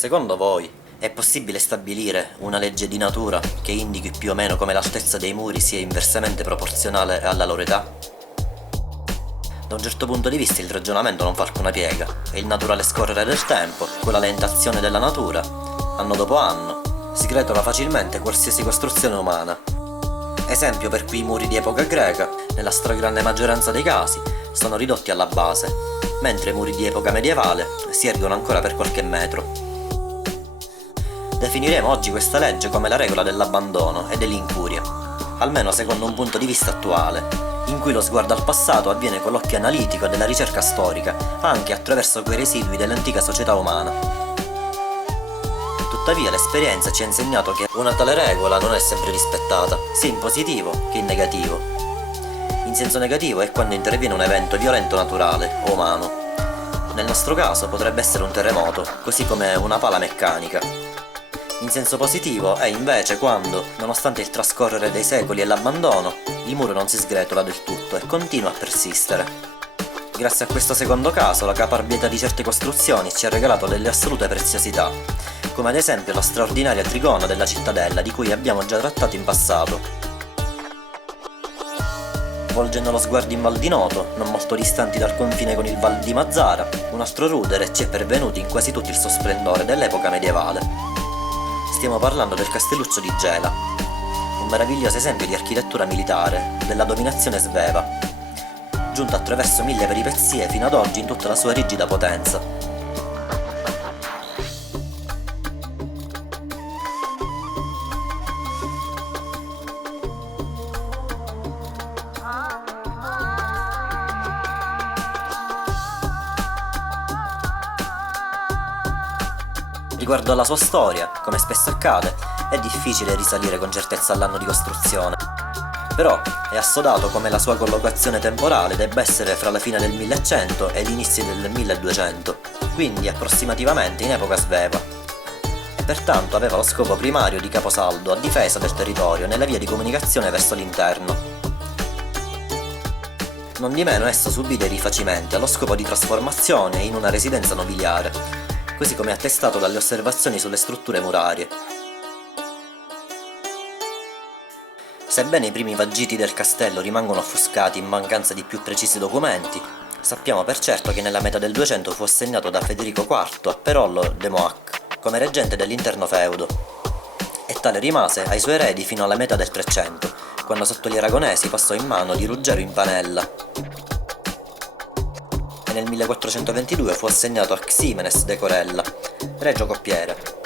Secondo voi è possibile stabilire una legge di natura che indichi più o meno come l'altezza dei muri sia inversamente proporzionale alla loro età? Da un certo punto di vista il ragionamento non fa alcuna piega, è il naturale scorrere del tempo, quella lenta azione della natura, anno dopo anno, si gretola facilmente qualsiasi costruzione umana. Esempio per cui i muri di epoca greca, nella stragrande maggioranza dei casi, sono ridotti alla base, mentre i muri di epoca medievale si ergono ancora per qualche metro. Definiremo oggi questa legge come la regola dell'abbandono e dell'incuria, almeno secondo un punto di vista attuale, in cui lo sguardo al passato avviene con l'occhio analitico della ricerca storica, anche attraverso quei residui dell'antica società umana. Tuttavia l'esperienza ci ha insegnato che una tale regola non è sempre rispettata, sia in positivo che in negativo. In senso negativo è quando interviene un evento violento naturale o umano. Nel nostro caso potrebbe essere un terremoto, così come una pala meccanica. In senso positivo è invece quando, nonostante il trascorrere dei secoli e l'abbandono, il muro non si sgretola del tutto e continua a persistere. Grazie a questo secondo caso, la caparbietà di certe costruzioni ci ha regalato delle assolute preziosità, come ad esempio la straordinaria trigona della cittadella di cui abbiamo già trattato in passato. Volgendo lo sguardo in Val di Noto, non molto distanti dal confine con il Val di Mazzara, un altro rudere ci è pervenuto in quasi tutto il suo splendore dell'epoca medievale. Stiamo parlando del Castelluccio di Gela, un meraviglioso esempio di architettura militare, della dominazione sveva, giunta attraverso mille peripezie fino ad oggi in tutta la sua rigida potenza. Riguardo alla sua storia, come spesso accade, è difficile risalire con certezza all'anno di costruzione. Però è assodato come la sua collocazione temporale debba essere fra la fine del 1100 e l'inizio del 1200, quindi approssimativamente in epoca sveva. E pertanto aveva lo scopo primario di caposaldo a difesa del territorio nella via di comunicazione verso l'interno. Non di meno esso subì dei rifacimenti allo scopo di trasformazione in una residenza nobiliare, così come attestato dalle osservazioni sulle strutture murarie. Sebbene i primi vagiti del castello rimangono offuscati in mancanza di più precisi documenti, sappiamo per certo che nella metà del 200 fu assegnato da Federico IV a Perollo de Moac come reggente dell'interno feudo, e tale rimase ai suoi eredi fino alla metà del 300, quando sotto gli aragonesi passò in mano di Ruggero Impanella. E nel 1422 fu assegnato a Ximenes de Corella, regio coppiere.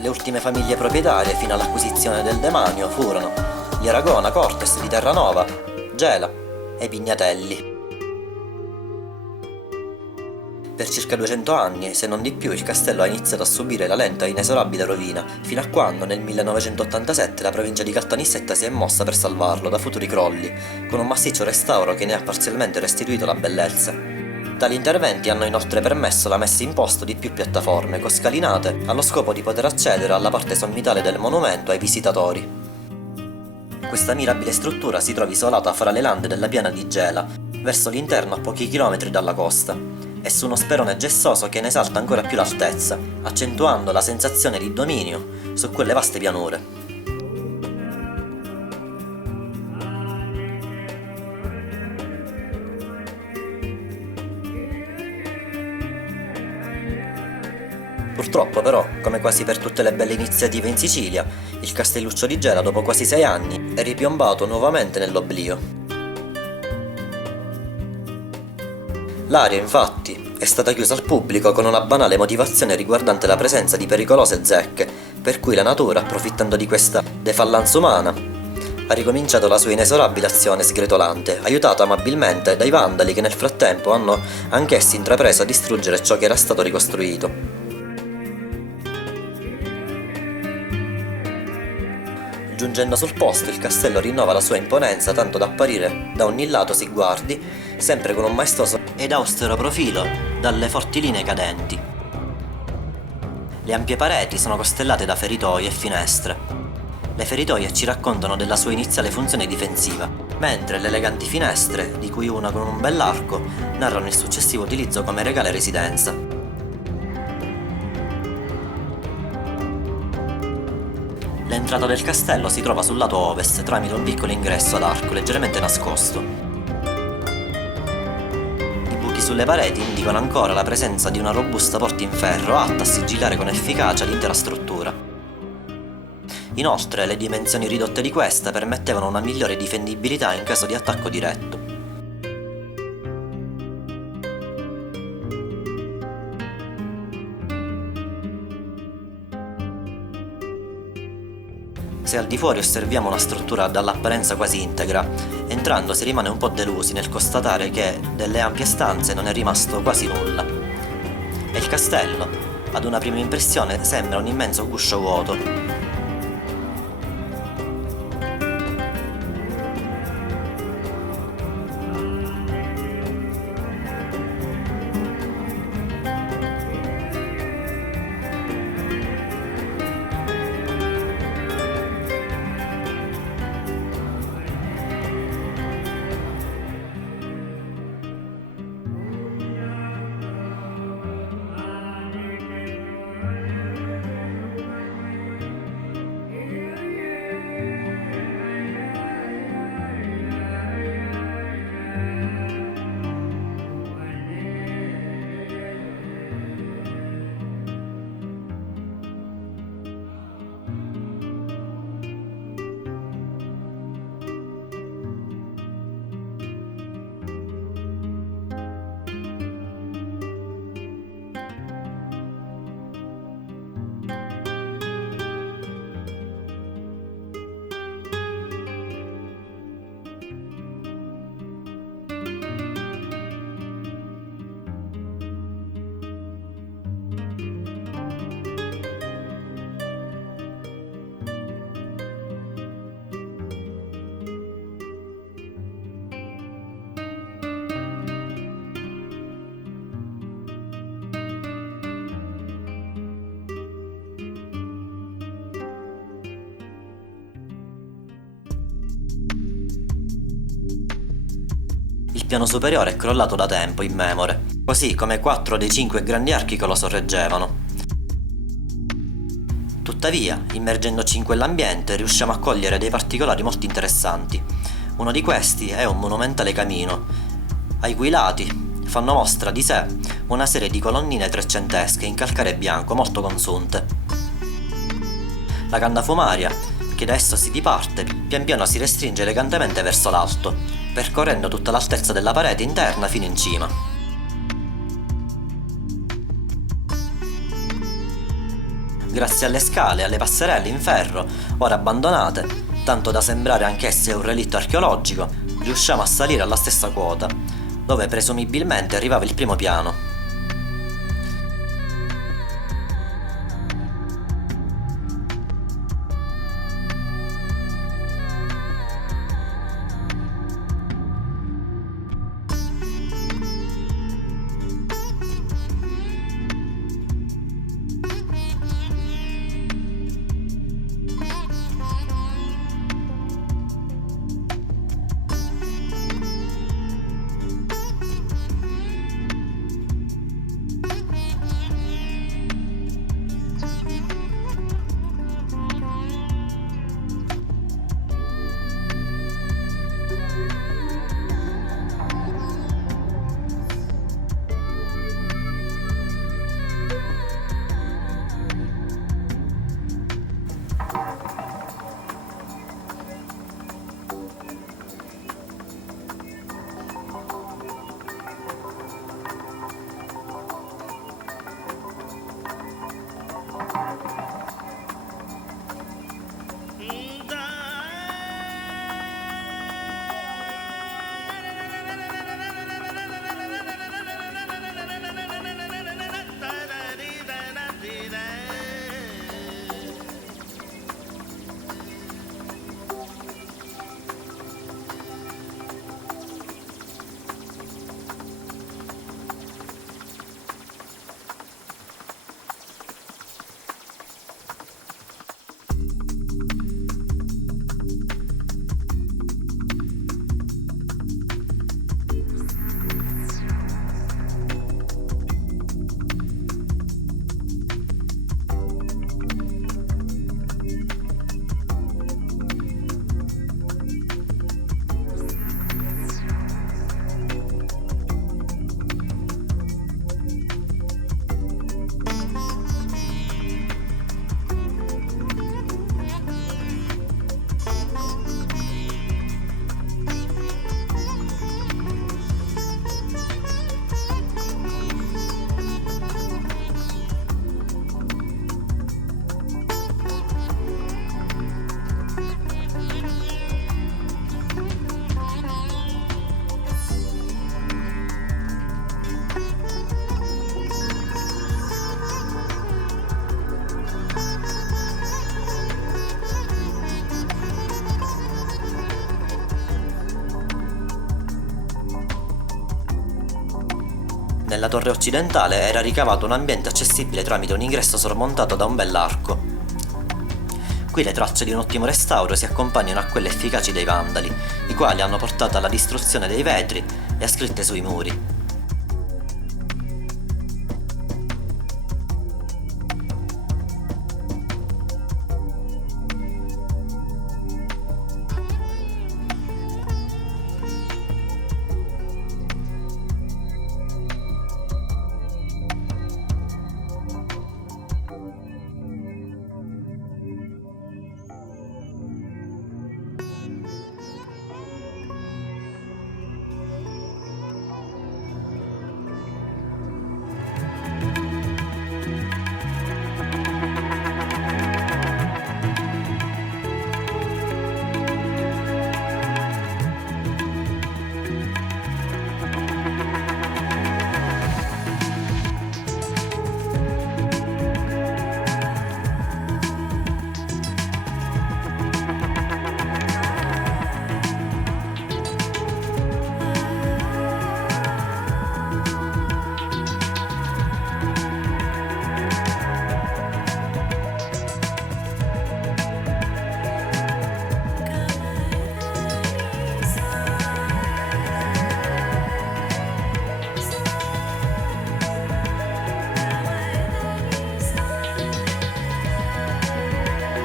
Le ultime famiglie proprietarie fino all'acquisizione del demanio furono gli Aragona Cortes di Terranova, Gela e i Pignatelli. Per circa 200 anni, se non di più, il castello ha iniziato a subire la lenta e inesorabile rovina, fino a quando nel 1987 la provincia di Caltanissetta si è mossa per salvarlo da futuri crolli, con un massiccio restauro che ne ha parzialmente restituito la bellezza. Tali interventi hanno inoltre permesso la messa in posto di più piattaforme con scalinate allo scopo di poter accedere alla parte sommitale del monumento ai visitatori. Questa mirabile struttura si trova isolata fra le lande della piana di Gela, verso l'interno a pochi chilometri dalla costa, e su uno sperone gessoso che ne esalta ancora più l'altezza, accentuando la sensazione di dominio su quelle vaste pianure. Purtroppo però, come quasi per tutte le belle iniziative in Sicilia, il Castelluccio di Gela dopo quasi 6 anni è ripiombato nuovamente nell'oblio. L'area infatti, è stata chiusa al pubblico con una banale motivazione riguardante la presenza di pericolose zecche, per cui la natura, approfittando di questa defallanza umana, ha ricominciato la sua inesorabile azione sgretolante, aiutata amabilmente dai vandali che nel frattempo hanno anch'essi intrapreso a distruggere ciò che era stato ricostruito. Giungendo sul posto, il castello rinnova la sua imponenza tanto da apparire da ogni lato si guardi, sempre con un maestoso ed austero profilo dalle forti linee cadenti. Le ampie pareti sono costellate da feritoie e finestre. Le feritoie ci raccontano della sua iniziale funzione difensiva, mentre le eleganti finestre, di cui una con un bell'arco, narrano il successivo utilizzo come regale residenza. L'entrata del castello si trova sul lato ovest tramite un piccolo ingresso ad arco leggermente nascosto. I buchi sulle pareti indicano ancora la presenza di una robusta porta in ferro atta a sigillare con efficacia l'intera struttura. Inoltre, le dimensioni ridotte di questa permettevano una migliore difendibilità in caso di attacco diretto. Se al di fuori osserviamo una struttura dall'apparenza quasi integra, entrando si rimane un po' delusi nel constatare che delle ampie stanze non è rimasto quasi nulla. E il castello, ad una prima impressione, sembra un immenso guscio vuoto. Il piano superiore è crollato da tempo immemore, così come 4 dei 5 grandi archi che lo sorreggevano. Tuttavia, immergendoci in quell'ambiente, riusciamo a cogliere dei particolari molto interessanti. Uno di questi è un monumentale camino, ai cui lati fanno mostra di sé una serie di colonnine trecentesche in calcare bianco molto consunte. La canna fumaria, che da esso si diparte, pian piano si restringe elegantemente verso l'alto, percorrendo tutta l'altezza della parete interna fino in cima. Grazie alle scale e alle passerelle in ferro, ora abbandonate, tanto da sembrare anch'esse un relitto archeologico, riusciamo a salire alla stessa quota, dove presumibilmente arrivava il primo piano. Nella torre occidentale era ricavato un ambiente accessibile tramite un ingresso sormontato da un bell'arco. Qui le tracce di un ottimo restauro si accompagnano a quelle efficaci dei Vandali, i quali hanno portato alla distruzione dei vetri e a scritte sui muri.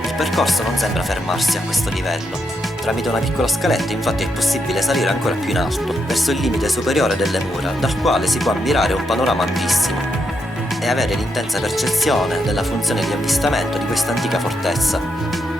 Il percorso non sembra fermarsi a questo livello. Tramite una piccola scaletta infatti è possibile salire ancora più in alto, verso il limite superiore delle mura, dal quale si può ammirare un panorama ampissimo e avere l'intensa percezione della funzione di avvistamento di questa antica fortezza.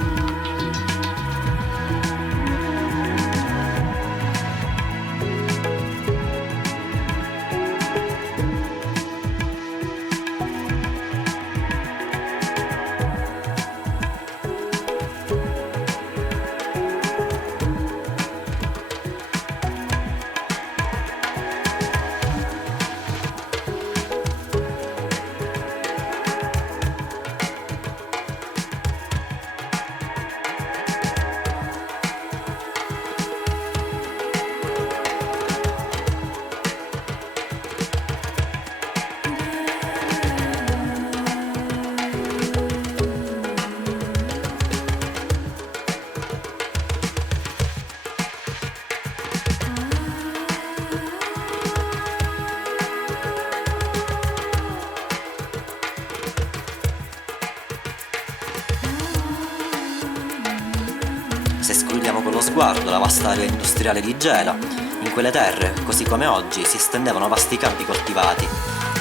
Se escludiamo con lo sguardo la vasta area industriale di Gela, in quelle terre, così come oggi, si estendevano vasti campi coltivati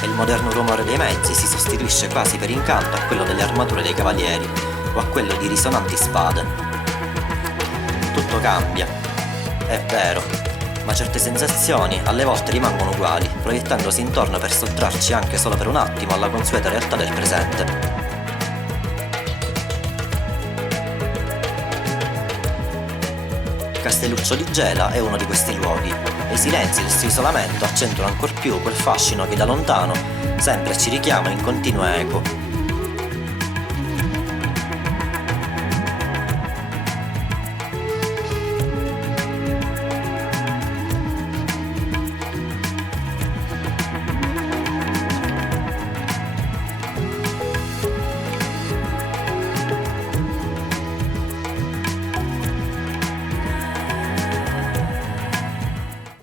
e il moderno rumore dei mezzi si sostituisce quasi per incanto a quello delle armature dei cavalieri o a quello di risonanti spade. Tutto cambia, è vero, ma certe sensazioni alle volte rimangono uguali, proiettandosi intorno per sottrarci anche solo per un attimo alla consueta realtà del presente. Castelluccio di Gela è uno di questi luoghi, e i silenzi del suo isolamento accentuano ancor più quel fascino che da lontano sempre ci richiama in continua eco.